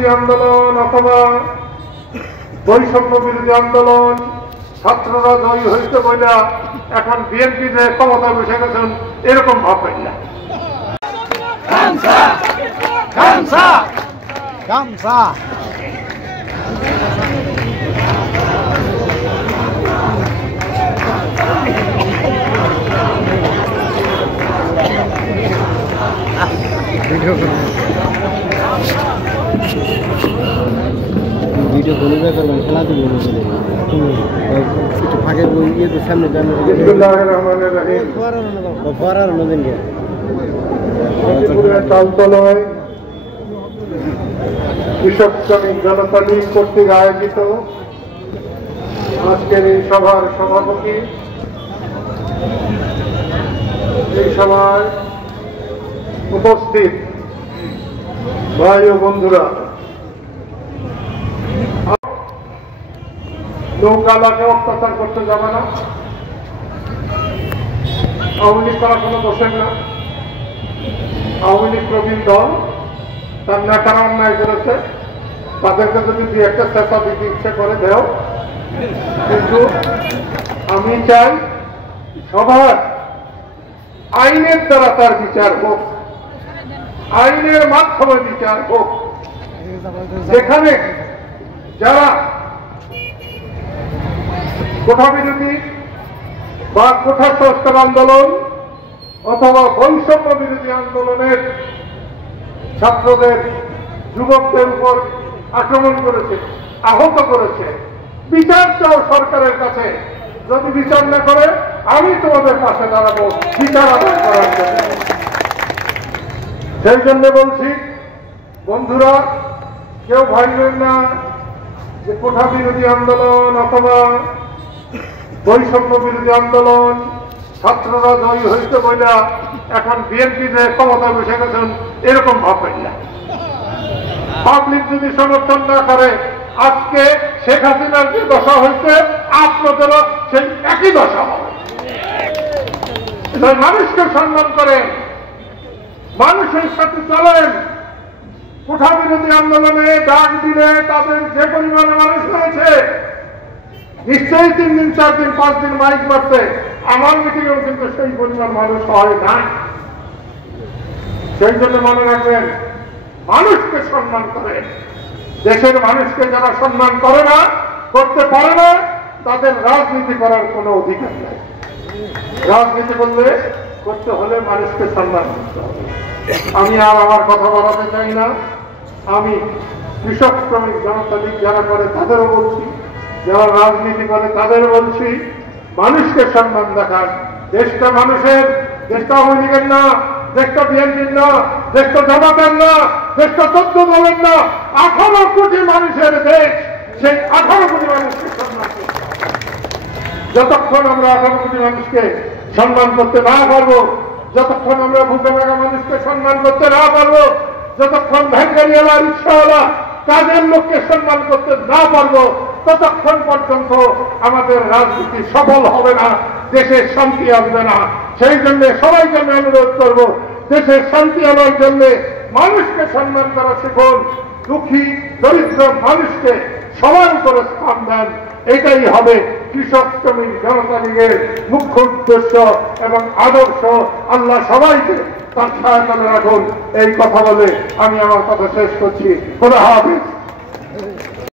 বিরোধী আন্দোলন অথবা বৈষম্য বিরোধী আন্দোলন ছাত্ররা জয়ী হয়েছে বলে এখন বিএনপি যে ক্ষমতা বসে গেছেন এরকম ভাববেন না। ভিডিও করে গেলাম খেলা দিল একটু ফাঁকে ইয়ে তো সামনে তালতলায় কৃষক শ্রমিক জনতা লীগ কর্তৃক আয়োজিত আজকের এই সভার সভাপতি, এই সভায় উপস্থিত ভাই ও বন্ধুরা, নৌকালাকে অত্যাচার করতে যাবে না, আওয়ামী লীগ করা কোনো দোষের না। আওয়ামী লীগ প্রবীণ দল, তার নেতারা অন্যায় করেছে, তাদেরকে যদি দু একটা চেষ্টা দিতে ইচ্ছে করে দেও, কিন্তু আমি চাই সবার আইনের দ্বারা তার বিচার হোক, আইনের মাধ্যমে বিচার হোক। যেখানে যারা কোঠা বিরোধী বা কোঠা সংস্কার আন্দোলন অথবা বৈষম্য বিরোধী আন্দোলনের ছাত্রদের যুবকদের উপর আক্রমণ করেছে, আহত করেছে, বিচার চাও সরকারের কাছে। যদি বিচার না করে আমি তোমাদের পাশে দাঁড়াবো বিচার আদায় করার জন্য। সেই জন্য বলছি বন্ধুরা, কেউ ভাববেন না যে কোঠা বিরোধী আন্দোলন অথবা বৈষম্য বিরোধী আন্দোলন ছাত্ররা জয়ী হয়েছে বলে এখন বিএনপি যে ক্ষমতা বসে গেছেন এরকম ভাববেন না। পাবলিক যদি সমর্থন না করে, আজকে শেখ হাসিনার যে দশা হয়েছে আপনাদেরও সেই একই দশা হবে। মানুষকে সম্মান করেন, মানুষের সাথে চলেন। কোঠা বিরোধী আন্দোলনে ডাক দিলে তাদের যে পরিমাণ মানুষ হয়েছে, নিশ্চয়ই 3 দিন 4 দিন 5 দিন মাইক বাড়ছে, আমার মিটিংয়েও কিন্তু সেই পরিমাণ মানুষ হয় নাই। সেই জন্য মনে রাখবেন, মানুষকে সম্মান করেন। দেশের মানুষকে যারা সম্মান করে না, করতে পারে না, তাদের রাজনীতি করার কোনো অধিকার নেই। রাজনীতি করতে হলে মানুষকে সম্মান করতে হবে। আমি আর আমার কথা বলাতে চাই না। আমি কৃষক শ্রমিক জনতা লীগ যারা করে তাদেরও বলছি, যারা রাজনীতি করে তাদের বলছি, মানুষকে সম্মান দেখান। দেশটা মানুষের, দেশটা আওয়ামী লীগের না, দেশটা বিএনপির না, দেশটা জামাতের না, দেশটা 14 দলের না, 18 কোটি মানুষের দেশ। সেই 18 কোটি মানুষকে সম্মান করতে হবে। যতক্ষণ আমরা 18 কোটি মানুষকে সম্মান করতে না পারবো, যতক্ষণ আমরা ভূখে থাকা মানুষকে সম্মান করতে না পারবো, যতক্ষণ ভ্যানগাড়িওয়ালা, রিক্সাওয়ালা, কাজের লোককে সম্মান করতে না পারবো, ততক্ষণ পর্যন্ত আমাদের রাজনীতি সফল হবে না, দেশের শান্তি আসবে না। সেই জন্য সবাইকে আমি অনুরোধ করবো, দেশের শান্তি আনার জন্য মানুষকে সম্মান করা শিখুন। দুঃখী দরিদ্র মানুষকে সমান করে স্থান দেন। এটাই হবে কৃষক শ্রমিক জনতা লীগের মুখ্য উদ্দেশ্য এবং আদর্শ। আল্লাহ সবাইকে তার সহায়তা রাখুন। এই কথা বলে আমি আমার কথা শেষ করছি। খোদা হাফেজ।